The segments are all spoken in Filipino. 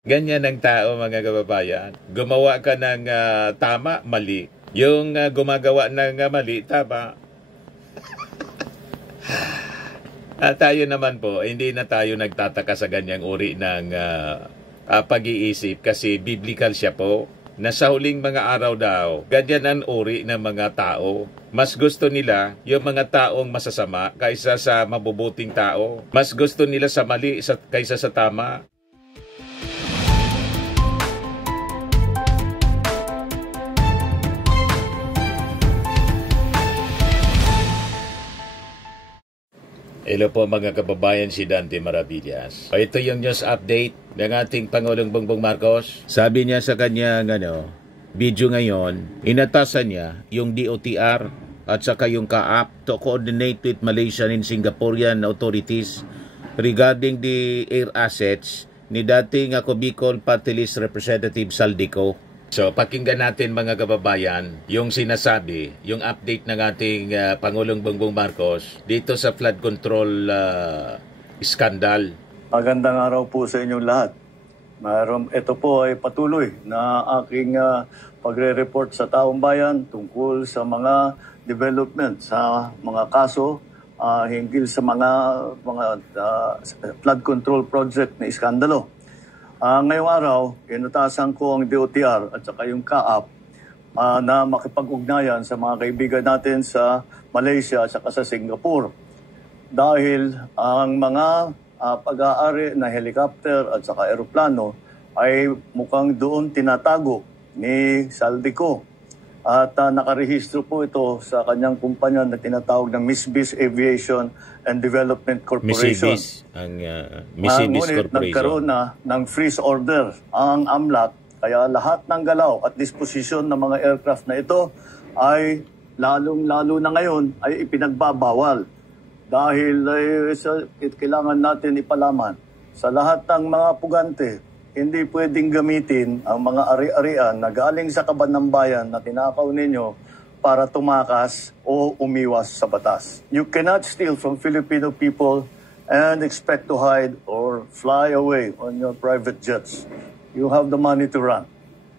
Ganyan ang tao, mga kababayan. Gumawa ka ng tama, mali. Yung gumagawa ng mali, tama. Tayo naman po, hindi na tayo nagtataka sa ganyang uri ng pag-iisip kasi biblical siya po. Na sa huling mga araw daw, ganyan ang uri ng mga tao. Mas gusto nila yung mga taong masasama kaysa sa mabubuting tao. Mas gusto nila sa mali kaysa sa tama. Hello po mga kababayan, si Dante Maravillas. Ito yung news update ng ating Pangulong Bongbong Marcos. Sabi niya sa kanyang video ngayon, inatasan niya yung DOTR at saka yung CAAP to coordinate with Malaysian and Singaporean authorities regarding the air assets ni dating Bicol Party List Representative Saldico. So, pakinggan natin mga kababayan yung sinasabi, yung update ng ating Pangulong Bongbong Marcos dito sa flood control scandal. Magandang araw po sa inyong lahat. Ito po ay patuloy na aking pagre-report sa taong bayan tungkol sa mga development sa mga kaso hinggil sa mga flood control project na iskandalo. Ngayong araw, inutasan ko ang DOTR at saka yung CAAP na makipag-ugnayan sa mga kaibigan natin sa Malaysia at saka sa Singapore. Dahil ang mga pag-aari na helicopter at saka aeroplano ay mukhang doon tinatago ni Saldico. At nakarehistro po ito sa kanyang kumpanya na tinatawag ng Misbis Aviation and Development Corporation. Misbis Corporation. Corporation. Nagkaroon na ng freeze order ang AMLAC, kaya lahat ng galaw at disposisyon ng mga aircraft na ito ay lalong-lalo na ngayon ay ipinagbabawal. Dahil kailangan natin ipalaman sa lahat ng mga pugante, hindi pwedeng gamitin ang mga ari-arian na galing sa kaban ng bayan na tinakaw ninyo para tumakas o umiwas sa batas. You cannot steal from Filipino people and expect to hide or fly away on your private jets. You have the money to run,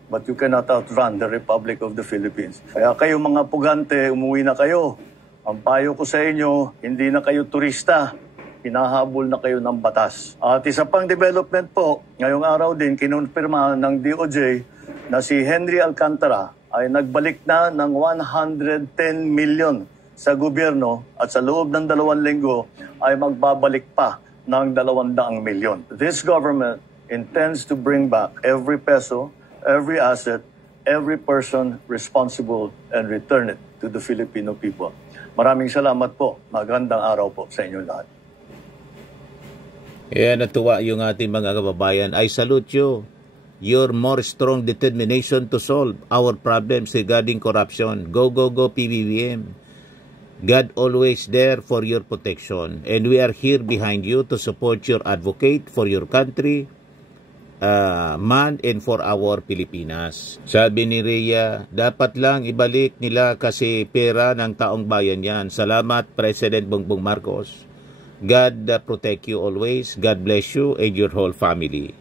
but you cannot outrun the Republic of the Philippines. Kaya kayo mga pugante, umuwi na kayo. Ang payo ko sa inyo, hindi na kayo turista. Hinahabol na kayo ng batas. At isa pang development po, ngayong araw din kinonfirma ng DOJ na si Henry Alcantara ay nagbalik na ng 110 million sa gobyerno at sa loob ng 2 linggo ay magbabalik pa ng 200 milyon. This government intends to bring back every peso, every asset, every person responsible and return it to the Filipino people. Maraming salamat po. Magandang araw po sa inyo lahat. Natuwa yung ating mga kababayan. I salute you. Your more strong determination to solve our problems regarding corruption. Go, go, go, PBBM. God always there for your protection. And we are here behind you to support your advocate for your country, man, and for our Pilipinas. Sabi ni Rhea, dapat lang ibalik nila kasi pera ng taong bayan yan. Salamat, President Bongbong Marcos. God protect you always. God bless you and your whole family.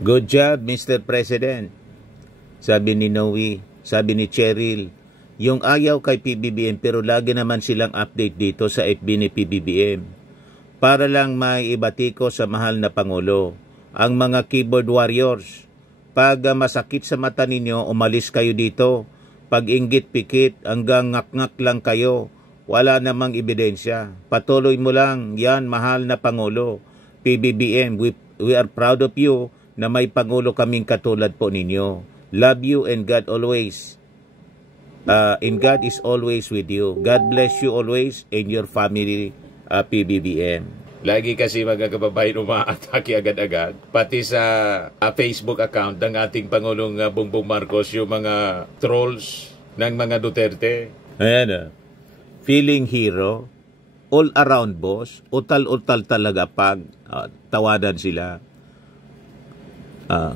Good job, Mr. President. Sabi ni Noe, sabi ni Cheryl, yung ayaw kay PBBM pero lagi naman silang update dito sa FB ni PBBM. Para lang may ibati ko sa mahal na Pangulo. Ang mga keyboard warriors, pag masakit sa mata ninyo, umalis kayo dito. Pag inggit-pikit, hanggang ngak-ngak lang kayo. Wala namang ebidensya. Patuloy mo lang yan, mahal na Pangulo. PBBM, we are proud of you na may Pangulo kaming katulad po ninyo. Love you and God always. And God is always with you. God bless you always and your family, PBBM. Lagi kasi mga kababayan umaatake agad-agad. Pati sa Facebook account ng ating Pangulong Bongbong Marcos, yung mga trolls ng mga Duterte. Ayan feeling hero, all around boss, utal-utal talaga pag tawadan sila.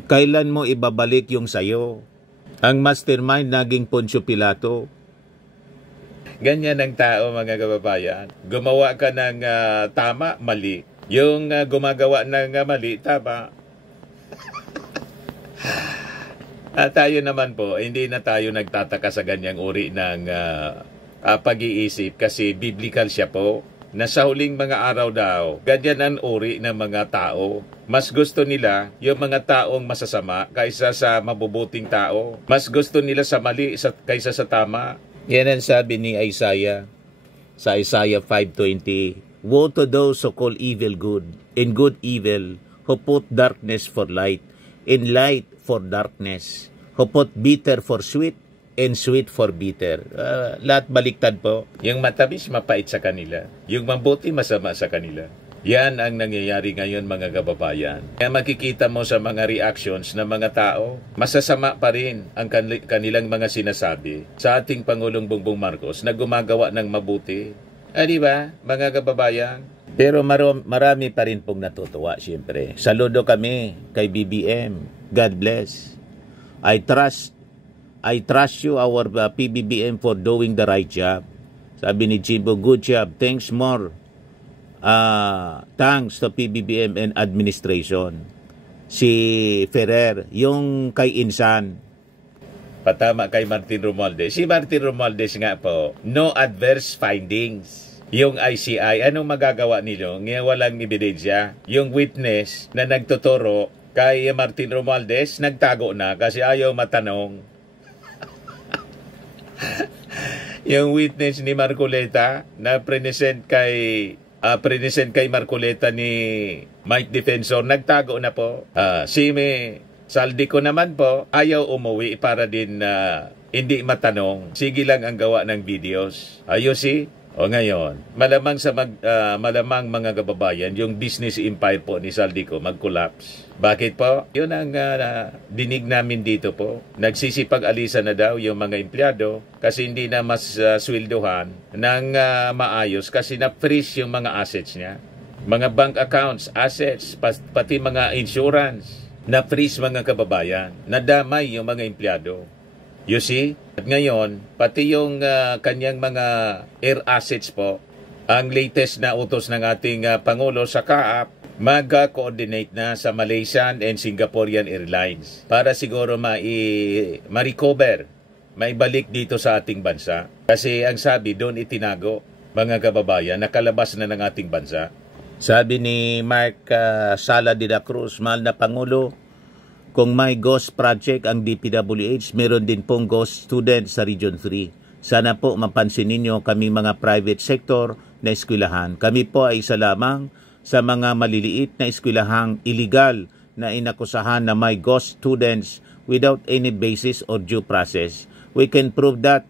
Kailan mo ibabalik yung sayo? Ang mastermind naging Poncio Pilato. Ganyan ang tao mga kababayan. Gumawa ka ng tama, mali. Yung gumagawa ng mali, tama. Tayo naman po, hindi na tayo nagtataka sa ganyang uri ng pag-iisip kasi biblical siya po. Na sa huling mga araw daw, ganyan ang uri ng mga tao. Mas gusto nila yung mga taong masasama kaysa sa mabubuting tao. Mas gusto nila sa mali kaysa sa tama. Yan ang sabi ni Isaiah sa Isaiah 5:20. Woe to those who call evil good and good evil, who put darkness for light and light for darkness, who put bitter for sweet and sweet for bitter. Lahat baliktad po. Yung matamis, mapait sa kanila. Yung mabuti, masama sa kanila. Yan ang nangyayari ngayon mga kababayan. Kaya makikita mo sa mga reactions ng mga tao, masasama pa rin ang kanilang mga sinasabi sa ating Pangulong Bongbong Marcos na gumagawa ng mabuti. Di ba, mga kababayan? Pero marami pa rin pong natutuwa, siyempre. Saludo kami kay BBM. God bless. I trust you, our PBBM, for doing the right job. Sabi ni Jimbo, good job. Thanks more. Thanks to PBBM and administration. Si Ferrer, yung kay Insan. Patama kay Martin Romualdez. Si Martin Romualdez nga po, no adverse findings. Yung ICI, anong magagawa nilo? Ngayon walang ebidensya. Yung witness na nagtuturo kay Martin Romualdez, nagtago na kasi ayaw matanong. Yung witness ni Marcoleta na present kay Marcoleta ni Mike Defensor, nagtago na po. Si Saldico naman po, ayaw umuwi para din hindi matanong. Sige lang ang gawa ng videos. Ayos O ngayon, malamang malamang mga kababayan, yung business empire po ni Saldico mag-collapse. Bakit po? Yun ang dinig namin dito po. Nagsisipag-alisa na daw yung mga empleyado kasi hindi na mas sweldohan ng maayos kasi na-freeze yung mga assets niya. Mga bank accounts, assets, pati mga insurance, na-freeze mga kababayan. Nadamay yung mga empleyado. You see? At ngayon, pati yung kanyang mga air assets po, ang latest na utos ng ating Pangulo sa CAAP, mag-coordinate na sa Malaysian and Singaporean Airlines para siguro ma-recover, maibalik dito sa ating bansa. Kasi ang sabi doon itinago, mga kababayan, nakalabas na ng ating bansa. Sabi ni Mark Sala de la Cruz, mahal na Pangulo, kung may ghost project ang DPWH, meron din pong ghost students sa Region 3. Sana po mapansin ninyo kami mga private sector na eskwelahan. Kami po ay isa lamang sa mga maliliit na eskwelahang illegal na inakusahan na may ghost students without any basis or due process. We can prove that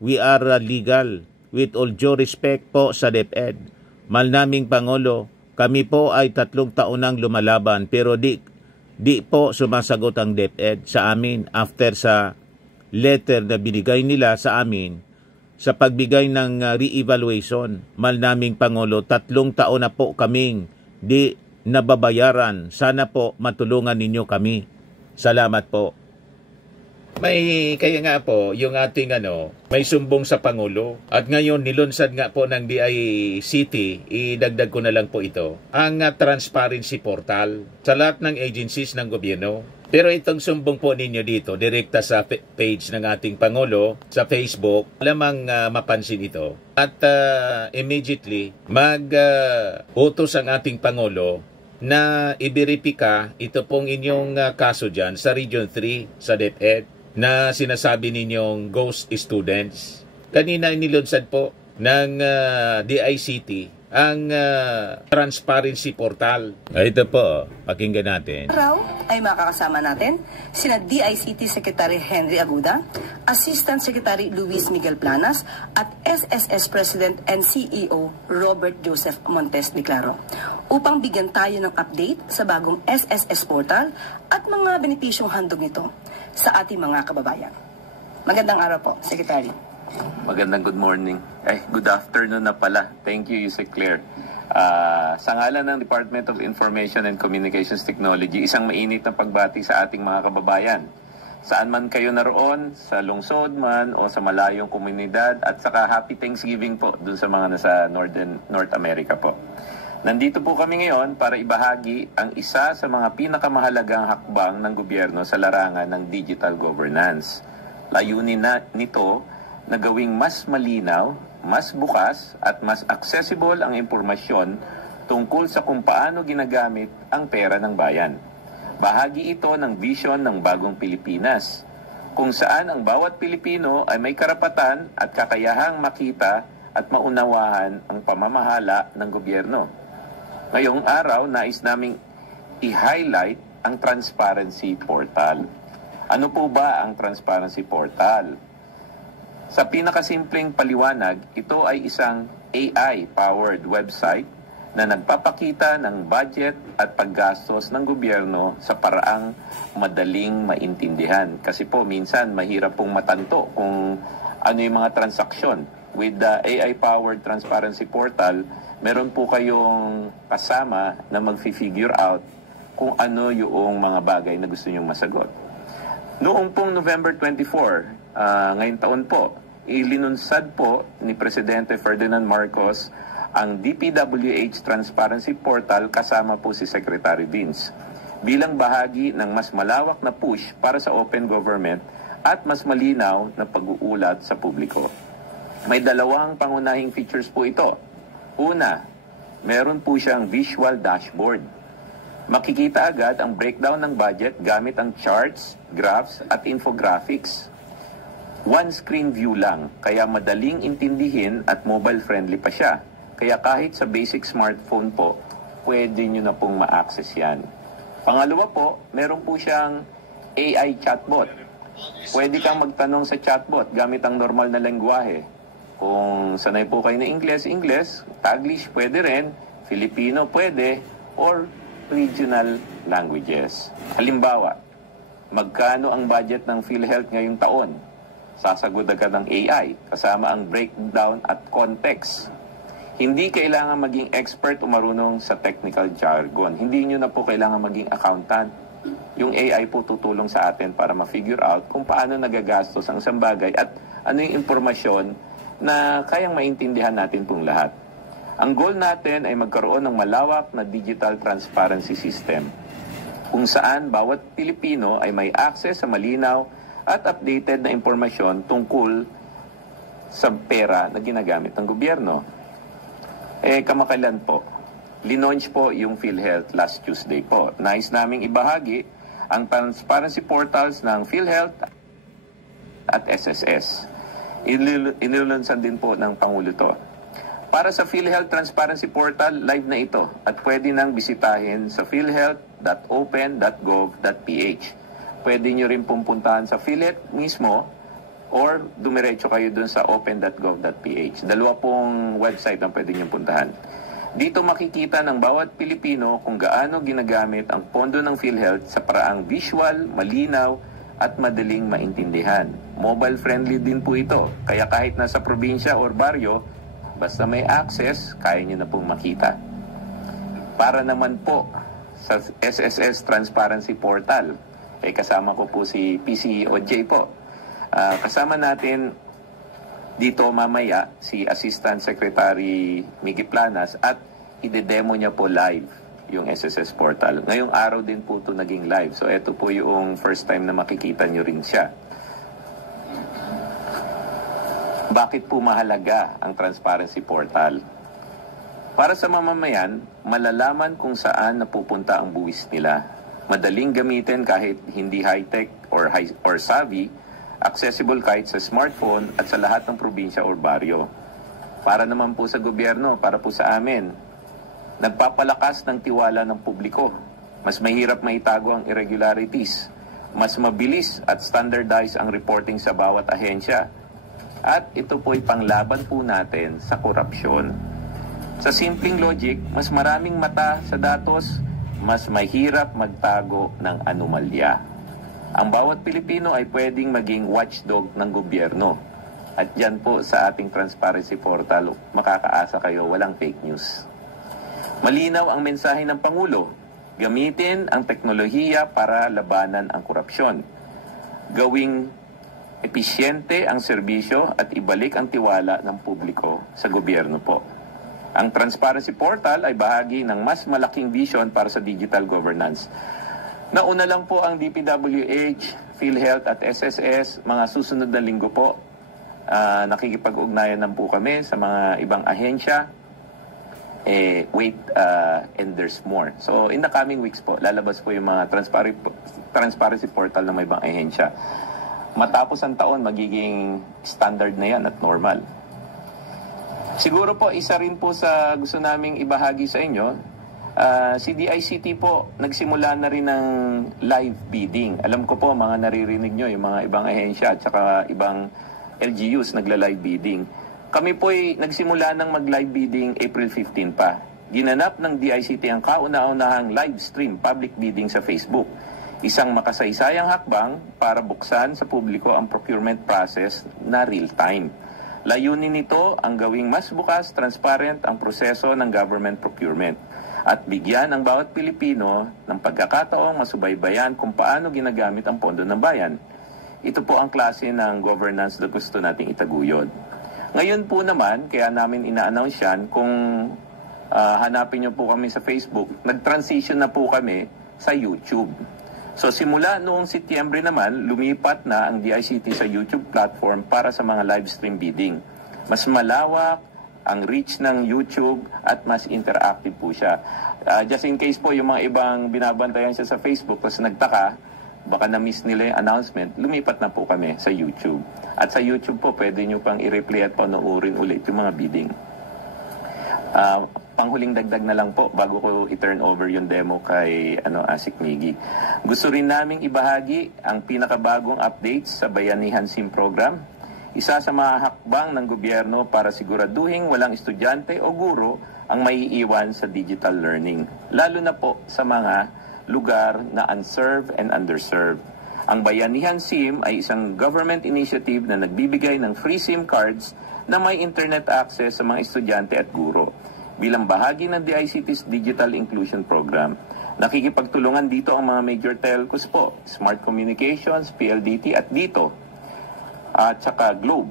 we are legal with all due respect po sa DepEd. Mahal naming Pangulo, kami po ay 3 taon nang lumalaban pero di po sumasagot ang DepEd sa amin after sa letter na binigay nila sa amin sa pagbigay ng re-evaluation. Mahal naming Pangulo, 3 taon na po kaming di nababayaran. Sana po matulungan ninyo kami. Salamat po. Kaya nga po, yung ating may sumbong sa Pangulo. At ngayon, nilunsad nga po ng DICT, idagdag ko na lang po ito, ang transparency portal sa lahat ng agencies ng gobyerno. Pero itong sumbong po ninyo dito, direkta sa page ng ating Pangulo, sa Facebook, lamang mapansin ito. At immediately, utos ang ating Pangulo na i-verifika ito pong inyong kaso dyan sa Region 3, sa DepEd, na sinasabi ninyong ghost students. Kanina inilunsad po ng DICT ang transparency portal. Ito po, pakinggan natin. Araw ay makakasama natin sina DICT Secretary Henry Aguda, Assistant Secretary Luis Miguel Planas at SSS President and CEO Robert Joseph Montes de Claro upang bigyan tayo ng update sa bagong SSS portal at mga benepisyong handog nito sa ating mga kababayan. Magandang araw po, Secretary. Magandang good morning. Good afternoon na pala. Thank you, Yusek Claire. Sa ngalan ng Department of Information and Communications Technology, isang mainit na pagbati sa ating mga kababayan. Saan man kayo naroon, sa lungsod man o sa malayong komunidad, at saka Happy Thanksgiving po dun sa mga nasa North America po. Nandito po kami ngayon para ibahagi ang isa sa mga pinakamahalagang hakbang ng gobyerno sa larangan ng digital governance. Layunin nito na gawing mas malinaw, mas bukas at mas accessible ang impormasyon tungkol sa kung paano ginagamit ang pera ng bayan. Bahagi ito ng vision ng bagong Pilipinas, kung saan ang bawat Pilipino ay may karapatan at kakayahang makita at maunawahan ang pamamahala ng gobyerno. Ngayong araw, nais naming i-highlight ang Transparency Portal. Ano po ba ang Transparency Portal? Sa pinakasimpleng paliwanag, ito ay isang AI-powered website na nagpapakita ng budget at paggastos ng gobyerno sa paraang madaling maintindihan. Kasi po, minsan mahirap pong matanto kung ano yung mga transaksyon. With the AI-powered Transparency Portal, meron po kayong kasama na mag-figure out kung ano yung mga bagay na gusto nyong masagot. Noong pong November 24, ngayong taon po, ilinunsad po ni Presidente Ferdinand Marcos ang DPWH Transparency Portal kasama po si Secretary Vince bilang bahagi ng mas malawak na push para sa open government at mas malinaw na pag-uulat sa publiko. May dalawang pangunahing features po ito. Una, meron po siyang visual dashboard. Makikita agad ang breakdown ng budget gamit ang charts, graphs at infographics. One screen view lang, kaya madaling intindihin at mobile friendly pa siya. Kaya kahit sa basic smartphone po, pwede nyo na pong ma-access yan. Pangalawa po, meron po siyang AI chatbot. Pwede kang magtanong sa chatbot gamit ang normal na lengguwahe. Kung sanay po kayo na English, Taglish pwede rin, Filipino pwede, or regional languages. Halimbawa, magkano ang budget ng PhilHealth ngayong taon? Sasagot agad ng AI, kasama ang breakdown at context. Hindi kailangan maging expert o marunong sa technical jargon. Hindi nyo na po kailangan maging accountant. Yung AI po tutulong sa atin para ma-figure out kung paano nagagastos ang isang bagay at ano yung impormasyon na kayang maintindihan natin pong lahat. Ang goal natin ay magkaroon ng malawak na digital transparency system kung saan bawat Pilipino ay may access sa malinaw at updated na impormasyon tungkol sa pera na ginagamit ng gobyerno. Kamakailan po, linaunch po yung PhilHealth last Tuesday po. Nais naming ibahagi ang transparency portals ng PhilHealth at SSS. Inilunsan din po ng Pangulo to. Para sa PhilHealth Transparency Portal, live na ito at pwede nang bisitahin sa philhealth.open.gov.ph. Pwede nyo rin pumuntahan sa PhilHealth mismo or dumiretso kayo dun sa open.gov.ph. Dalawa pong website ang pwede nyo puntahan. Dito makikita ng bawat Pilipino kung gaano ginagamit ang pondo ng PhilHealth sa paraang visual, malinaw, at madaling maintindihan. Mobile friendly din po ito, kaya kahit nasa probinsya or baryo, basta may access, kaya nyo na pong makita. Para naman po sa SSS Transparency Portal, kasama ko po si PCOJ po. Kasama natin dito mamaya si Assistant Secretary Miggy Planas at ide-demo niya po live yung SSS portal. Ngayong araw din po ito naging live. So ito po yung first time na makikita nyo rin siya. Bakit po mahalaga ang transparency portal? Para sa mamamayan, malalaman kung saan napupunta ang buwis nila. Madaling gamitin kahit hindi high-tech or savvy, accessible kahit sa smartphone at sa lahat ng probinsya or baryo. Para naman po sa gobyerno, para po sa amin, nagpapalakas ng tiwala ng publiko. Mas mahirap maitago ang irregularities. Mas mabilis at standardized ang reporting sa bawat ahensya. At ito po'y panglaban po natin sa korupsyon. Sa simpleng logic, mas maraming mata sa datos, mas mahirap magtago ng anomalya. Ang bawat Pilipino ay pwedeng maging watchdog ng gobyerno. At dyan po sa ating transparency portal, makakaasa kayo, walang fake news. Malinaw ang mensahe ng Pangulo. Gamitin ang teknolohiya para labanan ang korupsyon. Gawing episyente ang serbisyo at ibalik ang tiwala ng publiko sa gobyerno po. Ang Transparency Portal ay bahagi ng mas malaking vision para sa digital governance. Nauna lang po ang DPWH, PhilHealth at SSS. Mga susunod na linggo po, nakikipag-ugnayan na po kami sa mga ibang ahensya. And there's more. So in the coming weeks po, lalabas po yung mga Transparency Portal ng mga ibang ahensya. Matapos ang taon, magiging standard na yan at normal. Siguro po, isa rin po sa gusto naming ibahagi sa inyo, si DICT po, nagsimula na rin ng live bidding. Alam ko po, mga naririnig nyo, yung mga ibang ahensya at saka ibang LGUs nagla-live bidding. Kami po ay nagsimula ng mag-live bidding April 15 pa. Ginanap ng DICT ang kauna-unahang live stream public bidding sa Facebook. Isang makasaysayang hakbang para buksan sa publiko ang procurement process na real-time. Layunin nito ang gawing mas bukas, transparent ang proseso ng government procurement at bigyan ang bawat Pilipino ng pagkakataong masubaybayan kung paano ginagamit ang pondo ng bayan. Ito po ang klase ng governance na gusto nating itaguyod. Ngayon po naman, kaya namin ina-announce yan, kung hanapin nyo po kami sa Facebook, nag-transition na po kami sa YouTube. So simula noong Setyembre naman, lumipat na ang DICT sa YouTube platform para sa mga live stream bidding. Mas malawak ang reach ng YouTube at mas interactive po siya. Just in case po yung mga ibang binabantayan siya sa Facebook tapos nagtaka, baka na-miss nila yung announcement, lumipat na po kami sa YouTube. At sa YouTube po, pwede nyo pang i-replay at panoorin ulit yung mga bidding. Panghuling dagdag na lang po bago ko i-turn over yung demo kay Asik Miggy. Gusto rin naming ibahagi ang pinakabagong updates sa Bayanihan SIM program. Isa sa mga hakbang ng gobyerno para siguraduhin walang estudyante o guro ang maiiwan sa digital learning, lalo na po sa mga lugar na unserved and underserved. Ang Bayanihan SIM ay isang government initiative na nagbibigay ng free SIM cards na may internet access sa mga estudyante at guro. Bilang bahagi ng DICT's Digital Inclusion Program, nakikipagtulungan dito ang mga major telcos po, Smart Communications, PLDT at Dito, at saka Globe.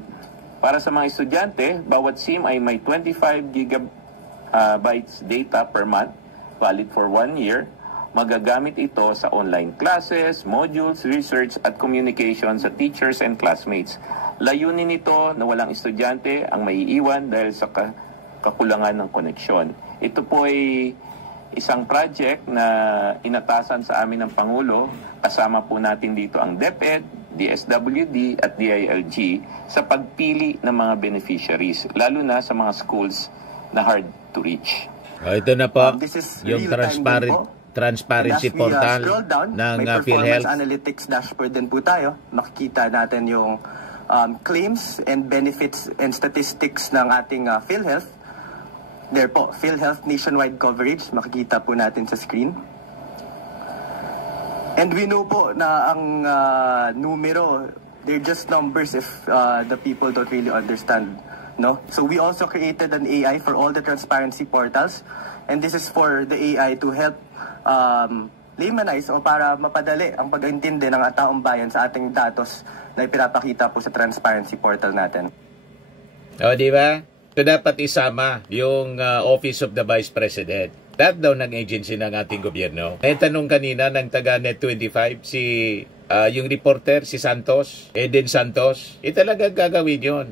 Para sa mga estudyante, bawat SIM ay may 25 gigabytes data per month, valid for 1 year. Magagamit ito sa online classes, modules, research at communication sa teachers and classmates. Layunin nito na walang estudyante ang maiiwan dahil sa kakulangan ng koneksyon. Ito po ay isang project na inatasan sa amin ng Pangulo. Kasama po natin dito ang DepEd, DSWD at DILG sa pagpili ng mga beneficiaries, lalo na sa mga schools na hard to reach. Ito na po, This is yung real-time transparency portal ng may PhilHealth. performance analytics dashboard din po tayo. Makikita natin yung claims and benefits and statistics ng ating PhilHealth. There po, PhilHealth nationwide coverage. Makikita po natin sa screen. And we know po na ang numero, they're just numbers if the people don't really understand. No? So we also created an AI for all the transparency portals. And this is for the AI to help laymanize o para mapadali ang pag-intindi ng taong bayan sa ating datos na ipinapakita po sa transparency portal natin. O, di ba? Ito dapat isama yung Office of the Vice President. Lahat daw ng agency ng ating gobyerno. Naitanong kanina ng taga Net25, yung reporter, si Santos, Eden Santos, talaga gagawin yun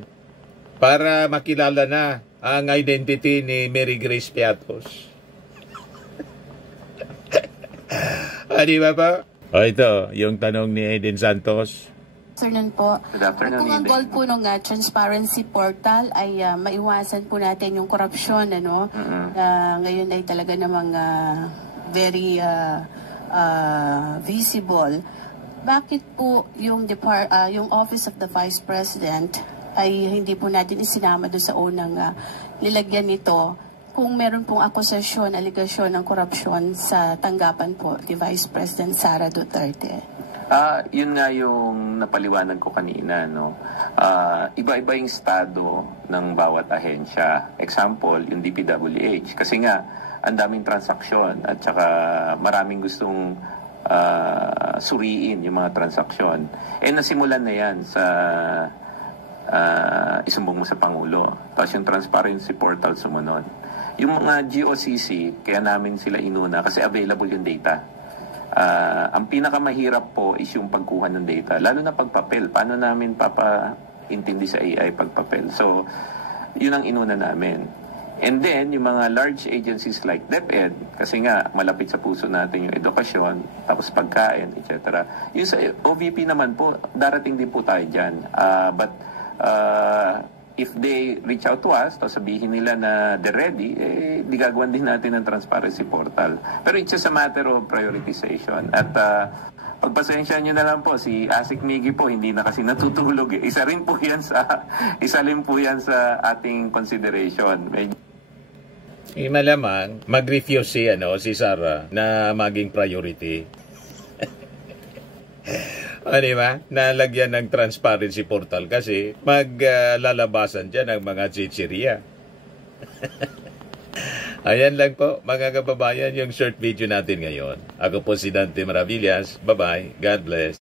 para makilala na ang identity ni Mary Grace Piatos. Di ba pa? O, ito, yung tanong ni Eden Santos. Afternoon po. Good afternoon, Kung ang goal po ng transparency portal ay maiwasan po natin yung korupsyon, ano? Ngayon ay talaga namang very visible. Bakit po yung Office of the Vice President ay hindi po natin isinama doon sa unang nilagyan nito kung meron pong akusasyon, aligasyon ng korupsyon sa tanggapan po ni Vice President Sara Duterte? Yun nga yung napaliwanag ko kanina, no? Iba-iba yung estado ng bawat ahensya. Example, yung DPWH. Kasi nga, ang daming transaksyon at saka maraming gustong suriin yung mga transaksyon. Nasimulan na yan sa isumbong mo sa Pangulo. Tapos yung transparency portal sumunod. Yung mga GOCC, kaya namin sila inuna kasi available yung data. Ang pinakamahirap po is yung pagkuha ng data, lalo na pagpapel. Paano namin papaintindi sa AI pagpapel? So, yun ang inuna namin. And then, yung mga large agencies like DepEd, kasi nga malapit sa puso natin yung edukasyon, tapos pagkain, etc. Yung sa OVP naman po, darating din po tayo dyan. But if they reach out to us, tapos sabihin nila na they're ready, di gagawin din natin ang transparency portal. Pero it's just a matter of prioritization. At pagpasensya nyo na lang po, si Asik Miggy po, hindi na kasi natutulog. Isa rin po yan sa ating consideration. Malamang, mag-refuse si Sara na maging priority. Di ba? Nalagyan ng transparency portal kasi maglalabasan dyan ang mga chichirya. Ayan lang po, mga kababayan, yung short video natin ngayon. Ako po si Dante Maravillas. Bye-bye. God bless.